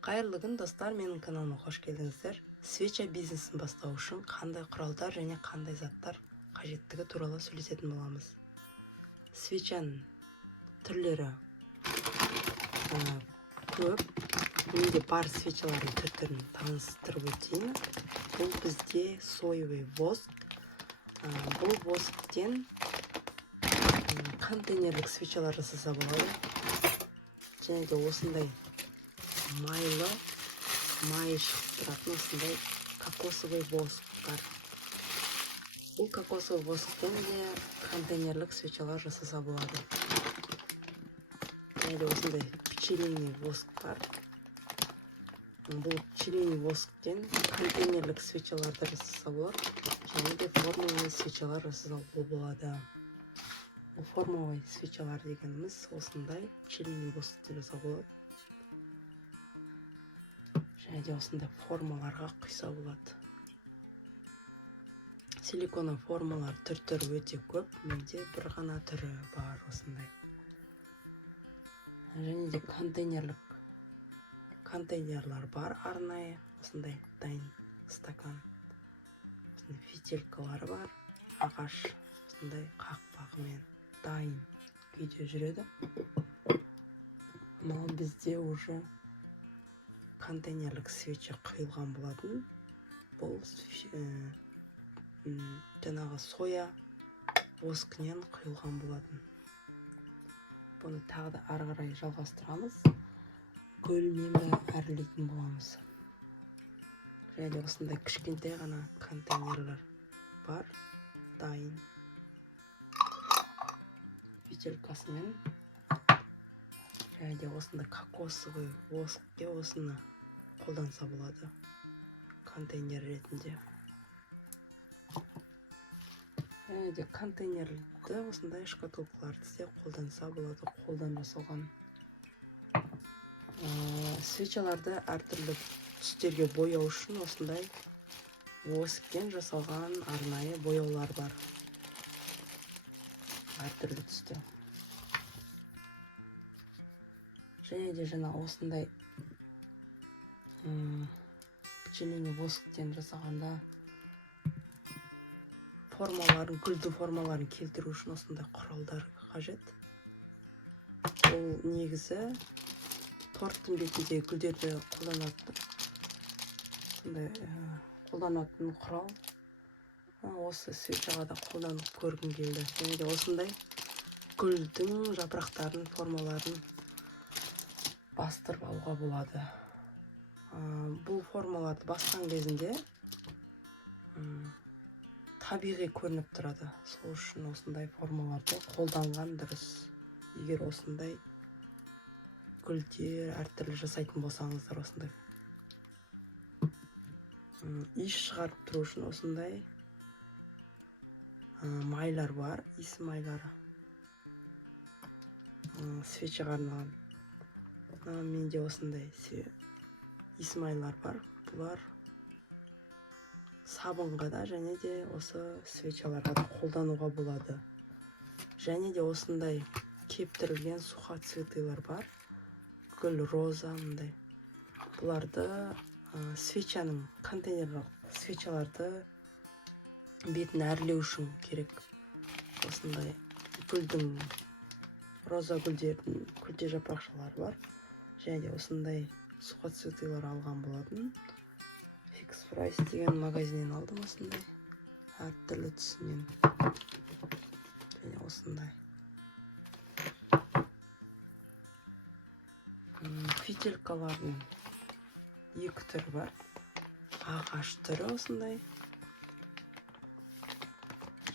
Қайырлы күн достар, менің каналыма қош келдіңіздер. Свеча бизнесін бастау үшін қандай құралдар және қандай заттар қажеттігі туралы сөйлесетін боламыз. Свечаның түрлері көп. Менде бар свечалардың түрлерін таныстырып өтейін. Бұл бізде соевый воск. Бұл восктен контейнерлік свечалар жасаса болады. Және де осындай майы шығып тұратын осындай кокосовый воск бар. Бұл кокосовый восктен де контейнерлік свечалар жасаса болады. Және де осындай пчелиный воск бар. Бұл пчелиный восктен контейнерлік свечаларды жасаса болады. Және де формовый свечалар жасаса болады. Бұл формовый свечалар дегеніміз осындай пчелиный восктен жасауға болады. Және де осындай формаларға құйса болады. Силиконы формалар түр-түрі өте көп. Менде бір ғана түрі бар осындай. Және де контейнерлар бар арнайы. Осындай дайын стакан. Осындай фитилкалары бар. Ағаш осындай қақпағымен дайын күйде жүреді. Мынау бізде уже контейнерлік свеча құйылған болатын. Бұл жаңағы соя воскінен құйылған болатын. Бұны тағы да ары қарай жалғастырамыз. Гүлмен әрлейтін боламыз. Және де осындай кішкентай ғана контейнерлер бар. Дайын фитилкасымен. Және де осындай кокосовый воскке осыны қолданса болады контейнер ретінде. Және де контейнерді осындай шкатулкаларды де қолданса болады, қолдан жасалған. Свечаларды әртүрлі түстерге бояу үшін осындай восктен жасалған арнайы бояулар бар. Әртүрлі түсті. Және де жаңа осындай пчелиный восктен жасағанда гүлді формаларын келтіру үшін осындай құралдар қажет. Ол негізі торттың бетінде гүлдерді қолданатын құрал. Осы свечаға да қолданып көргім келді. Және де осындай гүлдің жапырақтарын, формаларын бастырып алуға болады. Бұл формаларды басқан кезінде табиғи көрініп тұрады. Сол үшін осындай формаларды қолданған дұрыс. Егер осындай гүлдер әртүрлі жасайтын болсаңыздар, осындай иіс шығарып тұру үшін осындай майлар бар, иіс майлары. Свечаға арналған. Менде осындай иіс майлар бар. Бұлар сабынға да және де осы свечаларға да қолдануға болады. Және де осындай кептірілген сухоцветылар бар. Гүл, роза, мындай. Бұларды свечаның контейнерлік свечаларды бетін әрлеу үшін керек. Осындай гүлдің, роза гүлдердің күлте жапырақшалары бар. Және де осындай сухоцветылар алған болатын. Fix Price деген магазиннен алдым осындай. Әртүрлі түсінен. Және осындай. Фитилкалардың екі түрі бар. Ағаш түрі осындай.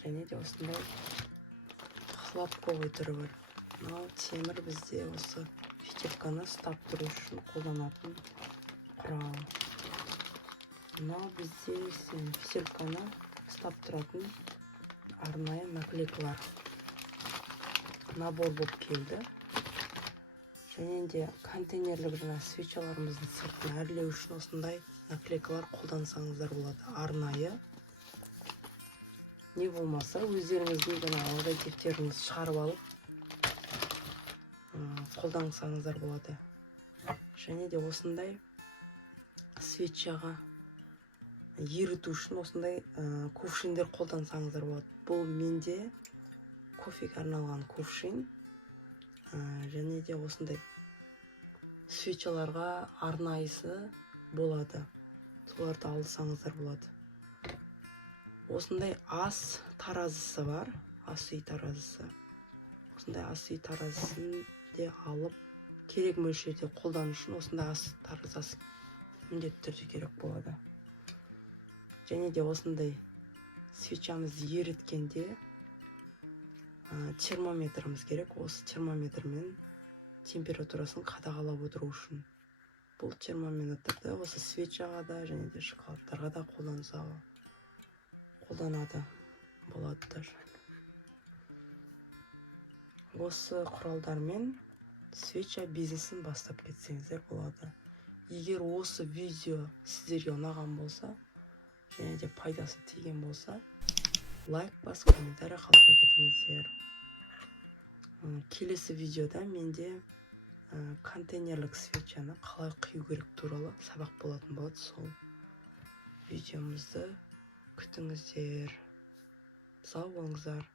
Және де осындай хлопковый түрі бар. Мынау темір бізде осы фитилканы ұстап тұру үшін қолданатын құрал. Мынау бізде фитилканы ұстап тұратын арнайы наклейкалар. Набор болып келді. Және де контейнерлік свечаларымыздың сыртын әрлеу үшін осындай наклейкалар қолдансаңыздар болады. Арнайы. Не болмаса өздеріңіздің логотиптеріңізді шығарып алып қолдансаңыздар болады. Және де осындай свечаға еріту үшін осындай кувшиндер қолдансаңыздар болады. Бұл менде кофеге арналған кувшин, және де осындай свечаларға арнайысы болады. Соларды алсаңыздар болады. Осындай ас таразысы бар, ас үй таразысы. Осындай ас үй таразысын де алып, керек мөлшерде қолдану үшін осындай ас таразасы міндетті түрде керек болады. Және де осындай свечамызды еріткенде термометріміз керек. Осы термометрмен температурасын қадағалап отыру үшін. Бұл термометрді осы свечаға да және де шоколадтарға да қолданады болады. Осы құралдармен свеча бизнесін бастап кетсеңіздер болады. Егер осы видео сіздерге ұнаған болса, және де пайдасы тиген болса, лайк басып, комментарий қалдыра кетіңіздер. Келесі видеода менде контейнерлік свечаны қалай құю керек туралы сабақ болатын болады. Сол видеомызды күтіңіздер. Сау болыңыздар.